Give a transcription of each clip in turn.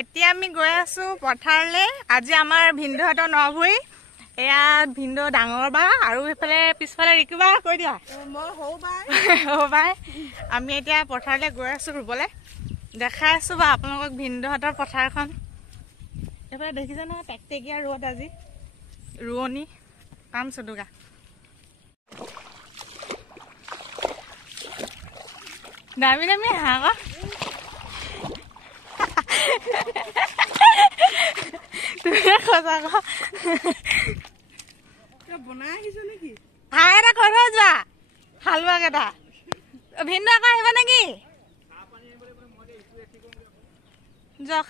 এতিয়া আমি গৈ আছো পথাৰলে। আজি আমাৰ ভিন্দহঁতৰ নভুই এয়া ভিন্দ ডাঙৰ বা আৰু এইফালে পিছফালে ৰিকুবা কৈ দিয়া মই হৌ বাই আমি এতিয়া পথাৰলে গৈ আছো ৰুবলে। দেখাই আছো বা আপোনালোকক ভিন্দহঁতৰ পথাৰখন। এইফালে দেখিছে না টেকটেকীয়া ৰ'দ আজি ৰোৱনী কাম চুদুকা। দামী দামী হাঁহ তুমি সঁচা বনাই আহিছো নেকি? হাঁহ এটা কৈ থৈ যোৱা হালোৱা কেইটা ভিন্ন আকৌ আহিব নেকি? যাওক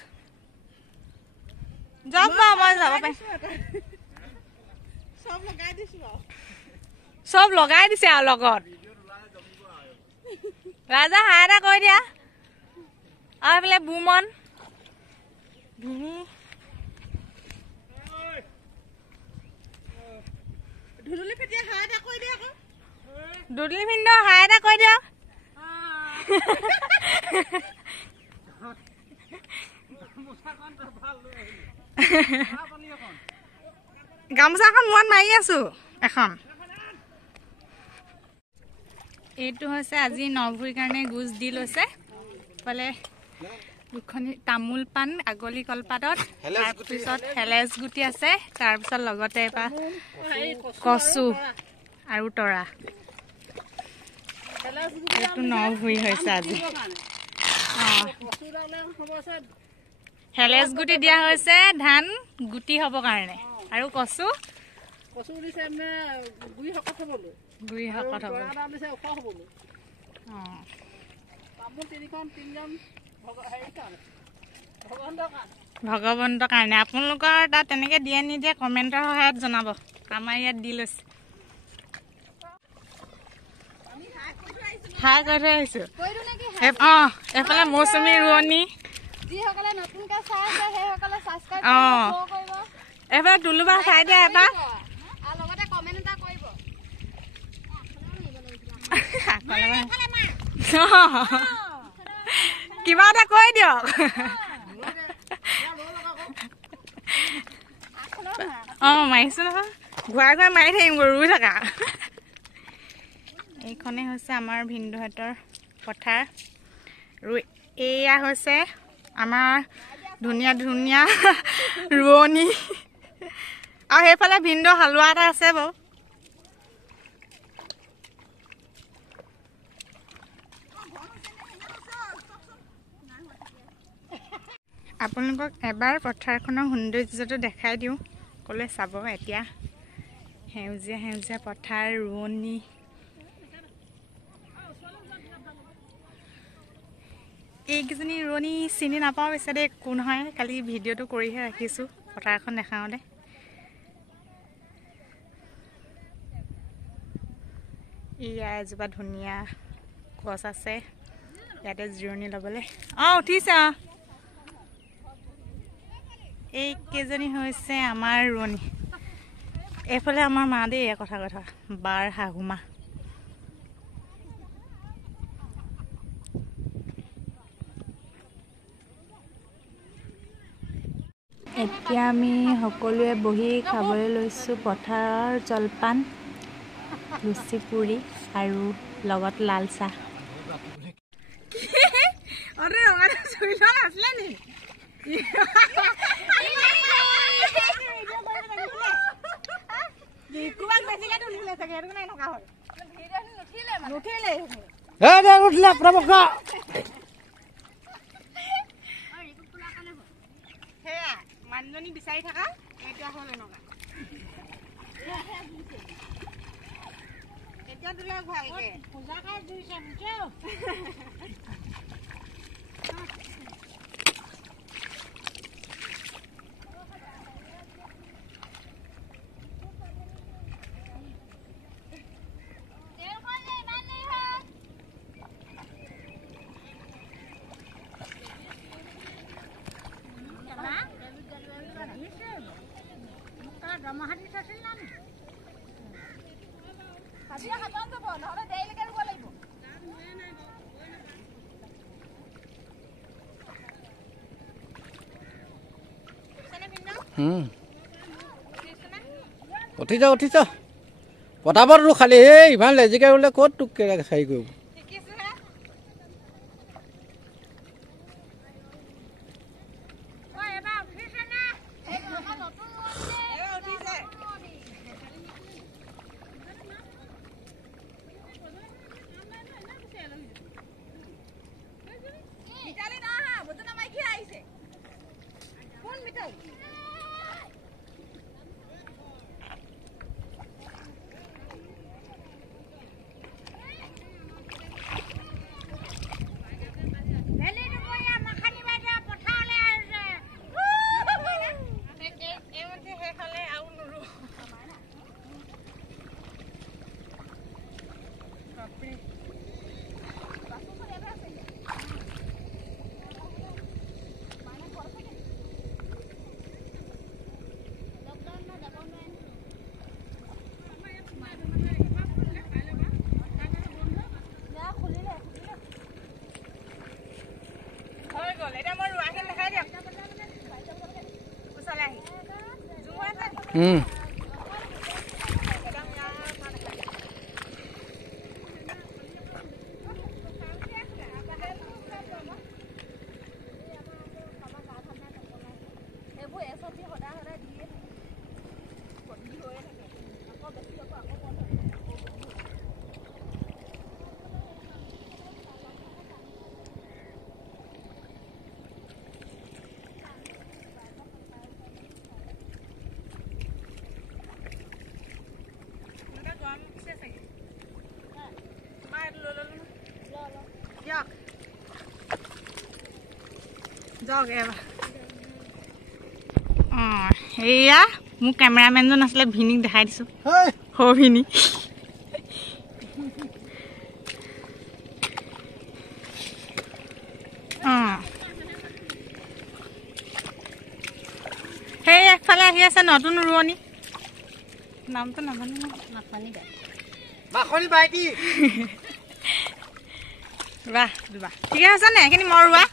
যাওক বা মই যাব পাৰিম। চব লগাই দিছে আৰু লগত ৰাজা হাঁহ এটা কৈ দিয়া। আৰু এইফালে বুমন দুদুলি ফেটিয়া হাঁহ এটা কৈ দিয়া আকৌ। দুদুলি ভিন্ন হাঁহ এটা কৈ দিয়া। গামোচাখন মূৰত মাৰি আছো এখন। এইটো হৈছে আজি নভুইৰ কাৰণে গুজ দি লৈছে। ইফালে দুখনি তামোল পাণ আগলি কলপাতত তাৰপিছত হেলেজ গুটি আছে তাৰপিছত লগতে এপাহ কচু আৰু তৰা। এইটো নভুই হৈছে আজি। হেলেজ গুটি দিয়া হৈছে ধান গুটি হ'ব কাৰণে আৰু কচু দিছে মানে গুৰি শকত হ'বলৈ। গুৰি শকত হ'ব। দিছে ওখ হ'বলৈ। তামোল তিনজন ভগৱন্তৰ কাৰণে। আপোনালোকৰ তাত তেনেকে দিয়ে নিদিয়ে কমেণ্টৰ সহায়ত জনাব। আমাৰ ইয়াত দি লৈছে। হাই কৈ থৈ আহিছো। এইফালে মৌচুমী ৰোৱনী এইফালে টুলুবা চাই দিয়া এবাৰ। কিবা এটা কৈ দিয়ক। মাৰিছো নহয় ঘূৰাই ঘূৰাই মাৰি থাকিম ৰুই থাকা। এইখনে হৈছে আমাৰ ভিন্দহঁতৰ পথাৰ আৰু এয়া হৈছে আমাৰ ধুনীয়া ধুনীয়া ৰোৱনী। আৰু সেইফালে ভিন্দ হালোৱা এটা আছে বাৰু। আপোনালোকক এবাৰ পথাৰখনৰ সৌন্দৰ্যটো দেখাই দিওঁ ক'লে চাব। এতিয়া সেউজীয়া সেউজীয়া পথাৰ ৰোৱনী। এইকেইজনী ৰোৱনী চিনি নাপাওঁ পিছে দেই কোন হয়। কালি ভিডিঅ'টো কৰিহে ৰাখিছোঁ পথাৰখন দেখাওঁতে। এয়া এজোপা ধুনীয়া গছ আছে ইয়াতে জিৰণি ল'বলৈ। উঠিছে এইকেইজনী হৈছে আমাৰ ৰোৱনী। এইফালে আমাৰ মা দেই কথা বাৰ শাহুমা। এতিয়া আমি সকলোৱে বহি খাবলৈ লৈছোঁ পথাৰৰ জলপান লুচি পুৰি আৰু লগত লাল চাহ। মানুহজনী বিচাৰি থাকা এতিয়া হ'ল এনেকুৱা। এতিয়া তোলক ভালকে পূজা খাই দিছে বুজিছো। উঠি যা পটাপট ৰু খালি এই ইমান লেজিকে ৰুলে ক'ত তোক হেৰি কৰিব এয়া মোৰ কেমেৰামেনজন আছিলে ভিনিক দেখাই দিছো সৌ ভিনি সেই একফালে আহি আছে নতুন ৰোৱনী নামটো নাজানো বাহ ঠিক আছে নে এইখিনি মই ৰোৱা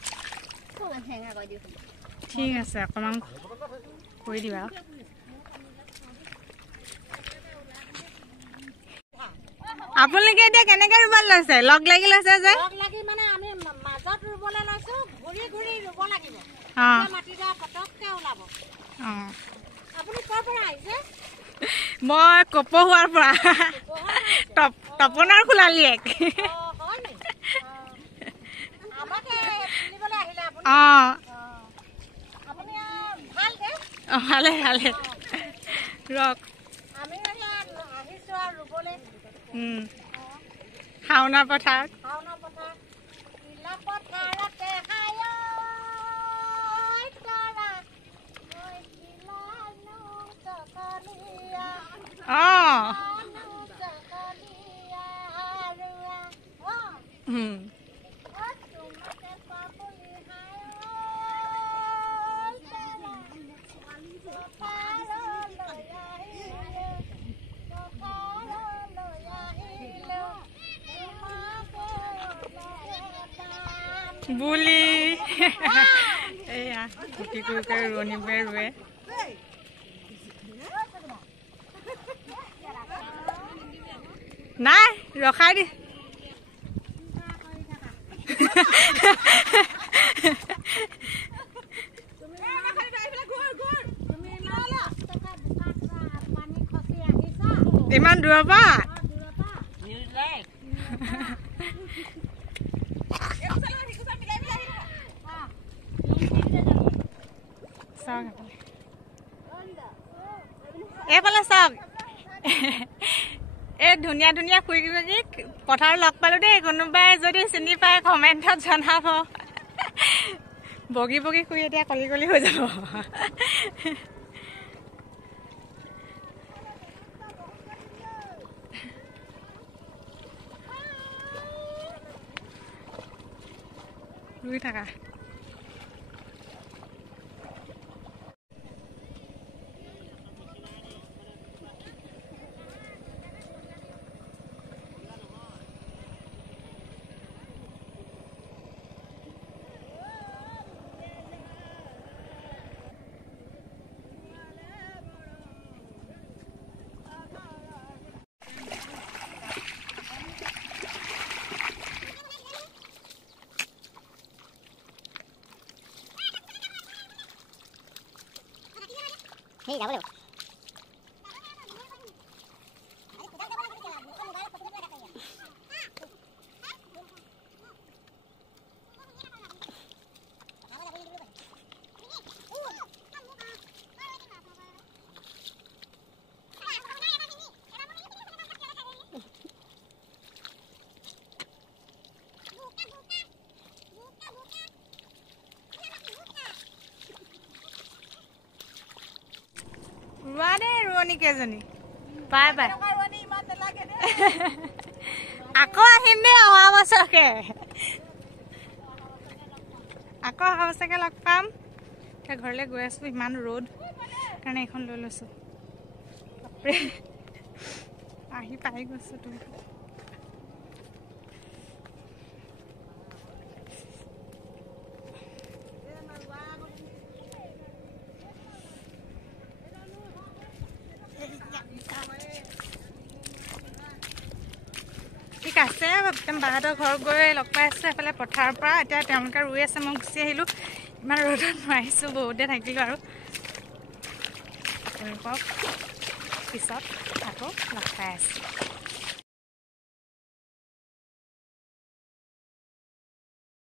ঠিক আছে অকণমান কৰি দিবা আপোনালোকে এতিয়া কেনেকে ৰুব লৈছে লগ লাগি লৈছে যে মই কপহুৱাৰ পৰা তপনৰ খোলালিয়েক ভালে ৰক শাওনা পথাৰত বুলি এয়া খেতি কৰি ৰোৱনী বোৰে ৰুৱে নাই ৰখাই দি ইমান দূৰৰ পৰা এইফালে চাওক এই ধুনীয়া ধুনীয়া খুৰী পথাৰ লগ পালো দেই কোনোবাই যদি চিনি পায় কমেণ্টত জনাব বগী খুৰী এতিয়া কলি হৈ যাব ৰুই থাকা সেই যাব লাগিব ৰোৱা দেই ৰোৱনী কেইজনী বাই বাই আকৌ আহিম দেই অহা বছৰকে আকৌ অহা বছৰকে লগ পাম এতিয়া ঘৰলৈ গৈ আছো ইমান ৰ'দ কাৰণে এইখন লৈ লৈছো আহি পাই গৈছো তুমি ঠিক আছে বাহঁতৰ ঘৰত গৈ লগ পাই আছো এফালে পথাৰৰ পৰা এতিয়া তেওঁলোকে ৰুই আছে মই গুচি আহিলোঁ ইমান ৰ'দত নোৱাৰিছোঁ বহুতে থাকিলোঁ আৰু পিছত আকৌ লগ পাই আছোঁ